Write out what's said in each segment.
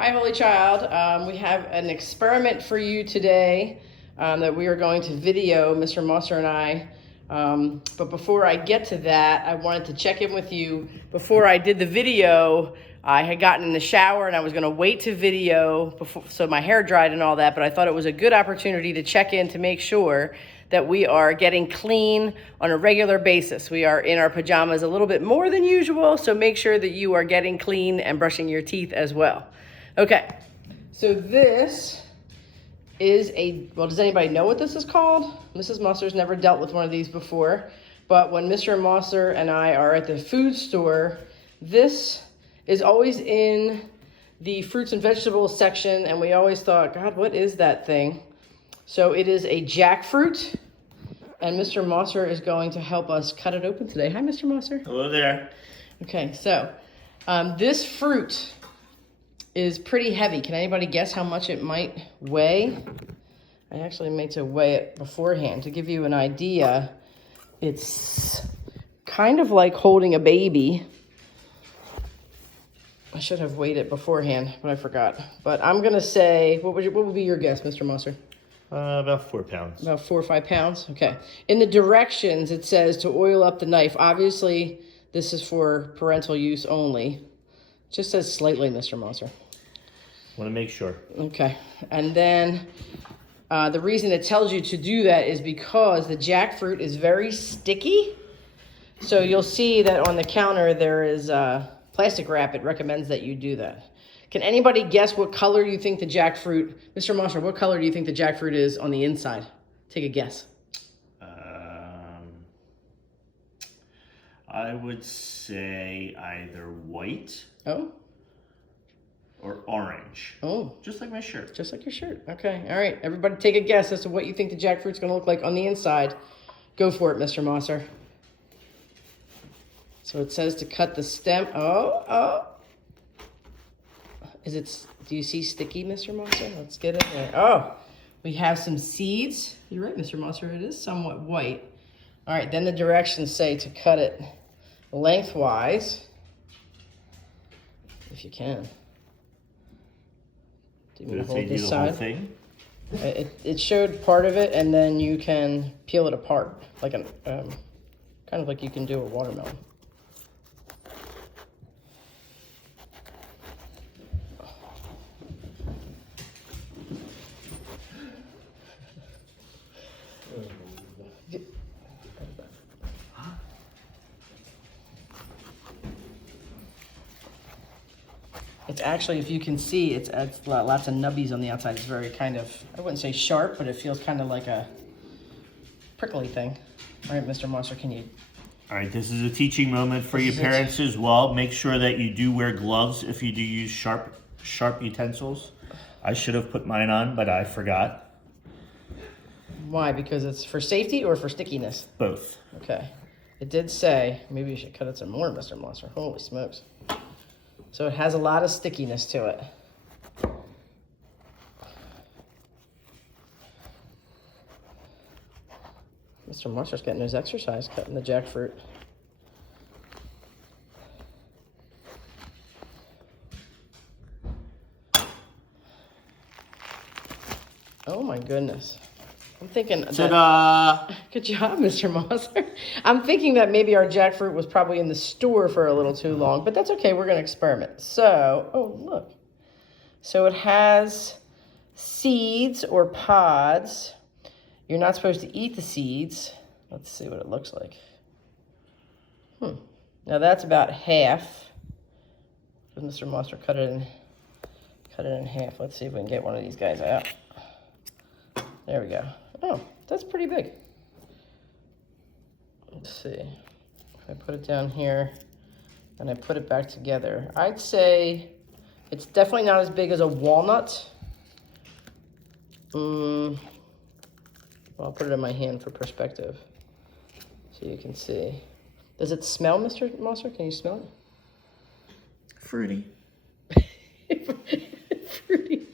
Hi, Holy Child. We have an experiment for you today that we are going to video, Mr. Mossor and I. But before I get to that, I wanted to check in with you. Before I did the video, I had gotten in the shower and I was going to wait to video so my hair dried and all that, but I thought it was a good opportunity to check in to make sure that we are getting clean on a regular basis. We are in our pajamas a little bit more than usual, so make sure that you are getting clean and brushing your teeth as well. Okay, so this is does anybody know what this is called? Mrs. Mossor's never dealt with one of these before, but when Mr. Mossor and I are at the food store, this is always in the fruits and vegetables section, and we always thought, God, what is that thing? So it is a jackfruit, and Mr. Mossor is going to help us cut it open today. Hi, Mr. Mossor. Hello there. Okay, so this fruit is pretty heavy. Can anybody guess how much it might weigh? I actually made to weigh it beforehand to give you an idea. It's kind of like holding a baby. I should have weighed it beforehand, but I forgot. But I'm gonna say, what would be your guess, Mr. Mossor? About 4 pounds. About 4 or 5 pounds? Okay. In the directions, it says to oil up the knife. Obviously, this is for parental use only. It just says slightly, Mr. Mossor. Want to make sure. Okay. And then the reason it tells you to do that is because the jackfruit is very sticky. So you'll see that on the counter there is plastic wrap. It recommends that you do that. Can anybody guess what color you think the jackfruit, Mr. Mossor, what color do you think the jackfruit is on the inside? Take a guess. I would say either white Oh, or orange. oh, Just like my shirt. just like your shirt. Okay, all right. Everybody take a guess as to what you think the jackfruit's going to look like on the inside. Go for it, Mr. Mossor. So it says to cut the stem. Oh. Do you see sticky, Mr. Mossor? Let's get in there. Oh, we have some seeds. You're right, Mr. Mossor. It is somewhat white. All right, then the directions say to cut it lengthwise, if you can. Do you want to hold this side? Thing? It showed part of it, and then you can peel it apart, like kind of like you can do a watermelon. It's actually, if you can see, it's lots of nubbies on the outside. It's very kind of, I wouldn't say sharp, but it feels kind of like a prickly thing. All right, Mr. Mossor, can you? All right, this is a teaching moment for you parents as well. Make sure that you do wear gloves if you do use sharp utensils. I should have put mine on, but I forgot. Why? Because it's for safety or for stickiness? Both. Okay. It did say, maybe you should cut it some more, Mr. Mossor. Holy smokes. So it has a lot of stickiness to it. Mr. Mossor's getting his exercise cutting the jackfruit. Oh my goodness. I'm thinking Ta-da! Good job, Mr. Mossor. I'm thinking that maybe our jackfruit was probably in the store for a little too long, but that's okay. We're going to experiment. So, oh, look. So it has seeds or pods. You're not supposed to eat the seeds. Let's see what it looks like. Now that's about half. Mr. Mossor cut it in half. Let's see if we can get one of these guys out. There we go. Oh, that's pretty big. Let's see. If I put it down here and I put it back together, I'd say it's definitely not as big as a walnut. Well, I'll put it in my hand for perspective so you can see. Does it smell, Mr. Mossor? Can you smell it? Fruity. Fruity.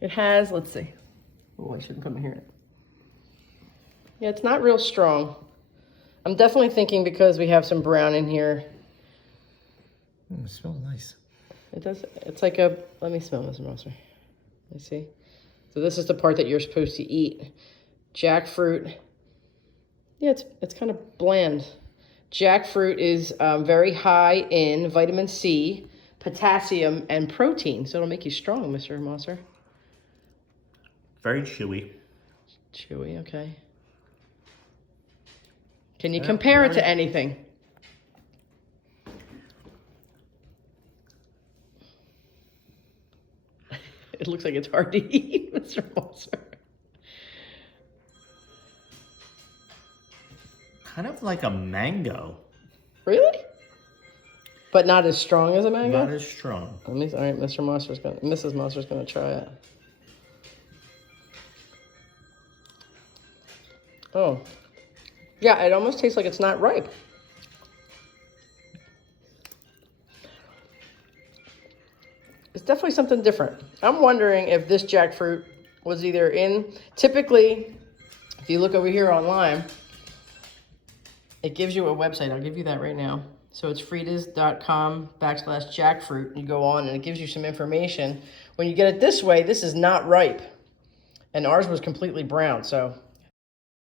It has, let's see. Oh, I shouldn't come in here. Yeah, it's not real strong. I'm definitely thinking because we have some brown in here. It smells nice. It does. It's like a. Let me smell, Mr. Mossor. Let me see. So this is the part that you're supposed to eat. Jackfruit. Yeah, it's kind of bland. Jackfruit is very high in vitamin C, potassium, and protein, so it'll make you strong, Mr. Mossor. Very chewy. Chewy, okay. Can you compare it to anything? It looks like it's hard to eat, Mr. Mossor. Kind of like a mango. Really? But not as strong as a mango? Not as strong. All right, Mr. Mrs. Mossor's gonna try it. Oh. Yeah, it almost tastes like it's not ripe. It's definitely something different. I'm wondering if this jackfruit was either in, typically, if you look over here online, it gives you a website. I'll give you that right now. So it's fritas.com/jackfruit. You go on and it gives you some information. When you get it this way, this is not ripe. And ours was completely brown, so